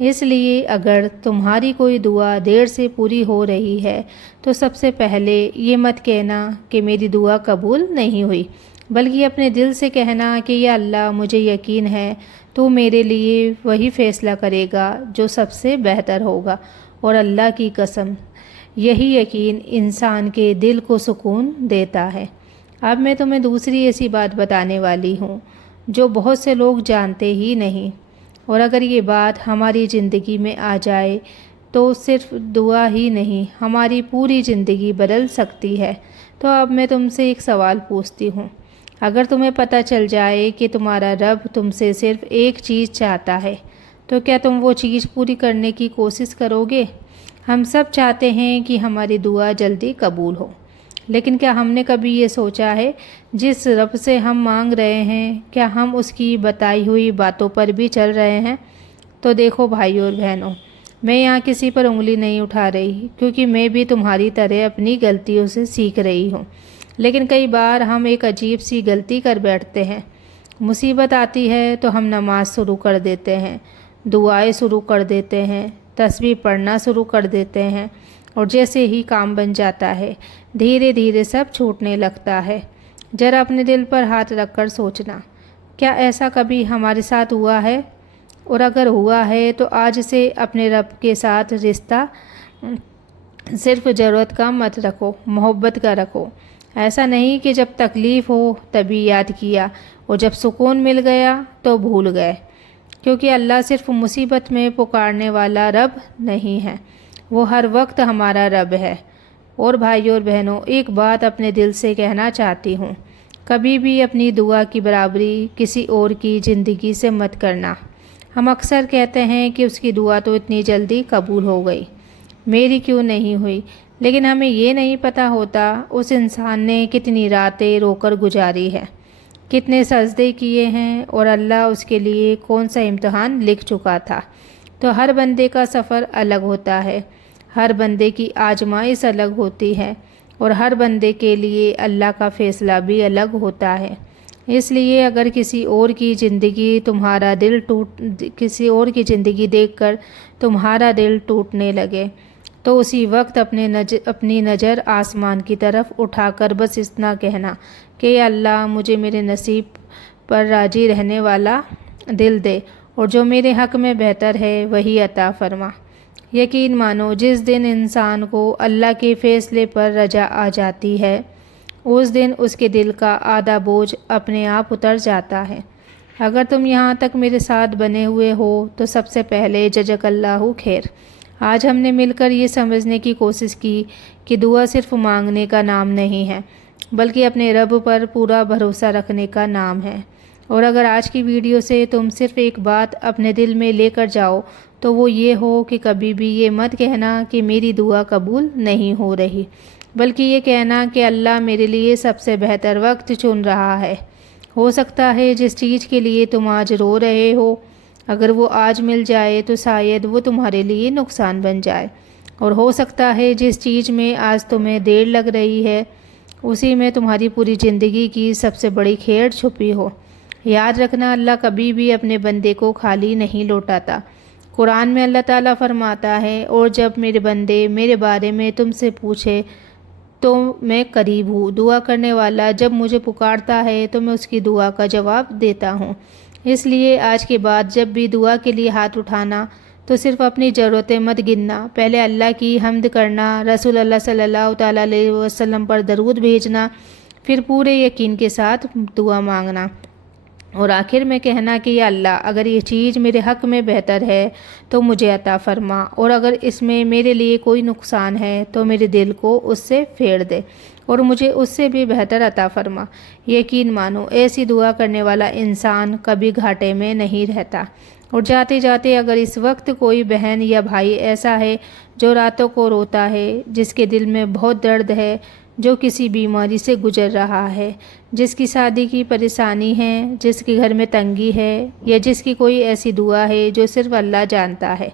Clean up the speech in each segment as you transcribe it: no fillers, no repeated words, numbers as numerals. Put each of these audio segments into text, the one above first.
اس لیے اگر تمہاری کوئی دعا دیر سے پوری ہو رہی ہے تو سب سے پہلے یہ مت کہنا کہ میری دعا قبول نہیں ہوئی، بلکہ اپنے دل سے کہنا کہ یا اللہ مجھے یقین ہے تو میرے لیے وہی فیصلہ کرے گا جو سب سے بہتر ہوگا، اور اللہ کی قسم یہی یقین انسان کے دل کو سکون دیتا ہے۔ اب میں تمہیں دوسری ایسی بات بتانے والی ہوں جو بہت سے لوگ جانتے ہی نہیں، اور اگر یہ بات ہماری زندگی میں آ جائے تو صرف دعا ہی نہیں، ہماری پوری زندگی بدل سکتی ہے۔ تو اب میں تم سے ایک سوال پوچھتی ہوں، اگر تمہیں پتہ چل جائے کہ تمہارا رب تم سے صرف ایک چیز چاہتا ہے تو کیا تم وہ چیز پوری کرنے کی کوشش کرو گے؟ ہم سب چاہتے ہیں کہ ہماری دعا جلدی قبول ہو، لیکن کیا ہم نے کبھی یہ سوچا ہے جس رب سے ہم مانگ رہے ہیں کیا ہم اس کی بتائی ہوئی باتوں پر بھی چل رہے ہیں؟ تو دیکھو بھائیوں اور بہنوں، میں یہاں کسی پر انگلی نہیں اٹھا رہی، کیونکہ میں بھی تمہاری طرح اپنی غلطیوں سے سیکھ رہی ہوں، لیکن کئی بار ہم ایک عجیب سی غلطی کر بیٹھتے ہیں۔ مصیبت آتی ہے تو ہم نماز شروع کر دیتے ہیں، دعائیں شروع کر دیتے ہیں، تسبیح پڑھنا شروع کر دیتے ہیں، اور جیسے ہی کام بن جاتا ہے دھیرے دھیرے سب چھوٹنے لگتا ہے۔ ذرا اپنے دل پر ہاتھ رکھ کر سوچنا، کیا ایسا کبھی ہمارے ساتھ ہوا ہے؟ اور اگر ہوا ہے تو آج سے اپنے رب کے ساتھ رشتہ صرف ضرورت کا مت رکھو، محبت کا رکھو۔ ایسا نہیں کہ جب تکلیف ہو تبھی یاد کیا اور جب سکون مل گیا تو بھول گئے، کیونکہ اللہ صرف مصیبت میں پکارنے والا رب نہیں ہے، وہ ہر وقت ہمارا رب ہے۔ اور بھائیوں اور بہنوں، ایک بات اپنے دل سے کہنا چاہتی ہوں، کبھی بھی اپنی دعا کی برابری کسی اور کی زندگی سے مت کرنا۔ ہم اکثر کہتے ہیں کہ اس کی دعا تو اتنی جلدی قبول ہو گئی، میری کیوں نہیں ہوئی؟ لیکن ہمیں یہ نہیں پتہ ہوتا اس انسان نے کتنی راتیں رو کر گزاری ہے، کتنے سجدے کیے ہیں، اور اللہ اس کے لیے کون سا امتحان لکھ چکا تھا۔ تو ہر بندے کا سفر الگ ہوتا ہے، ہر بندے کی آزمائش الگ ہوتی ہے، اور ہر بندے کے لیے اللہ کا فیصلہ بھی الگ ہوتا ہے۔ اس لیے اگر کسی اور کی زندگی دیکھ کر تمہارا دل ٹوٹنے لگے تو اسی وقت اپنی نظر آسمان کی طرف اٹھا کر بس اتنا کہنا کہ یا اللہ مجھے میرے نصیب پر راضی رہنے والا دل دے، اور جو میرے حق میں بہتر ہے وہی عطا فرما۔ یقین مانو جس دن انسان کو اللہ کے فیصلے پر رجا آ جاتی ہے اس دن اس کے دل کا آدھا بوجھ اپنے آپ اتر جاتا ہے۔ اگر تم یہاں تک میرے ساتھ بنے ہوئے ہو تو سب سے پہلے جزاک اللہ خیر۔ آج ہم نے مل کر یہ سمجھنے کی کوشش کی کہ دعا صرف مانگنے کا نام نہیں ہے، بلکہ اپنے رب پر پورا بھروسہ رکھنے کا نام ہے۔ اور اگر آج کی ویڈیو سے تم صرف ایک بات اپنے دل میں لے کر جاؤ تو وہ یہ ہو کہ کبھی بھی یہ مت کہنا کہ میری دعا قبول نہیں ہو رہی، بلکہ یہ کہنا کہ اللہ میرے لیے سب سے بہتر وقت چن رہا ہے۔ ہو سکتا ہے جس چیز کے لیے تم آج رو رہے ہو، اگر وہ آج مل جائے تو شاید وہ تمہارے لیے نقصان بن جائے، اور ہو سکتا ہے جس چیز میں آج تمہیں دیر لگ رہی ہے اسی میں تمہاری پوری زندگی کی سب سے بڑی خیر چھپی ہو۔ یاد رکھنا، اللہ کبھی بھی اپنے بندے کو خالی نہیں لوٹاتا۔ قرآن میں اللہ تعالیٰ فرماتا ہے، اور جب میرے بندے میرے بارے میں تم سے پوچھے تو میں قریب ہوں، دعا کرنے والا جب مجھے پکارتا ہے تو میں اس کی دعا کا جواب دیتا ہوں۔ اس لیے آج کے بعد جب بھی دعا کے لیے ہاتھ اٹھانا تو صرف اپنی ضرورتیں مت گننا، پہلے اللہ کی حمد کرنا، رسول اللہ صلی اللہ تعالیٰ علیہ وسلم پر درود بھیجنا، پھر پورے یقین کے ساتھ دعا مانگنا، اور آخر میں کہنا کہ یا اللہ اگر یہ چیز میرے حق میں بہتر ہے تو مجھے عطا فرما، اور اگر اس میں میرے لیے کوئی نقصان ہے تو میرے دل کو اس سے پھیر دے اور مجھے اس سے بھی بہتر عطا فرما۔ یقین مانو ایسی دعا کرنے والا انسان کبھی گھاٹے میں نہیں رہتا۔ اور جاتے جاتے اگر اس وقت کوئی بہن یا بھائی ایسا ہے جو راتوں کو روتا ہے، جس کے دل میں بہت درد ہے، جو کسی بیماری سے گزر رہا ہے، جس کی شادی کی پریشانی ہے، جس کے گھر میں تنگی ہے، یا جس کی کوئی ایسی دعا ہے جو صرف اللہ جانتا ہے،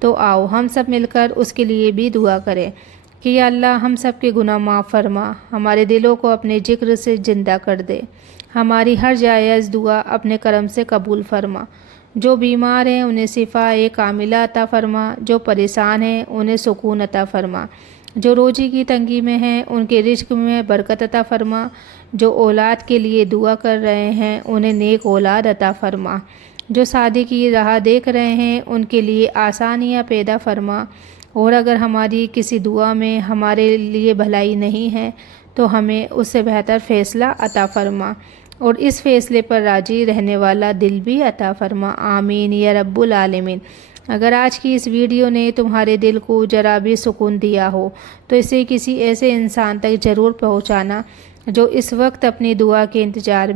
تو آؤ ہم سب مل کر اس کے لیے بھی دعا کریں کہ یا اللہ ہم سب کے گناہ معاف فرما، ہمارے دلوں کو اپنے ذکر سے زندہ کر دے، ہماری ہر جائز دعا اپنے کرم سے قبول فرما۔ جو بیمار ہیں انہیں شفا کاملہ عطا فرما، جو پریشان ہیں انہیں سکون عطا فرما، جو روزی کی تنگی میں ہیں ان کے رزق میں برکت عطا فرما، جو اولاد کے لیے دعا کر رہے ہیں انہیں نیک اولاد عطا فرما، جو شادی کی راہ دیکھ رہے ہیں ان کے لیے آسانیاں پیدا فرما، اور اگر ہماری کسی دعا میں ہمارے لیے بھلائی نہیں ہے تو ہمیں اس سے بہتر فیصلہ عطا فرما، اور اس فیصلے پر راضی رہنے والا دل بھی عطا فرما، آمین یا رب العالمین۔ اگر آج کی اس ویڈیو نے تمہارے دل کو ذرا بھی سکون دیا ہو تو اسے کسی ایسے انسان تک ضرور پہنچانا جو اس وقت اپنی دعا کے انتظار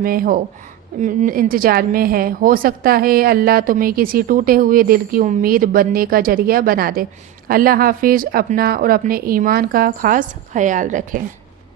میں ہے۔ ہو سکتا ہے اللہ تمہیں کسی ٹوٹے ہوئے دل کی امید بننے کا ذریعہ بنا دے۔ اللہ حافظ۔ اپنا اور اپنے ایمان کا خاص خیال رکھیں۔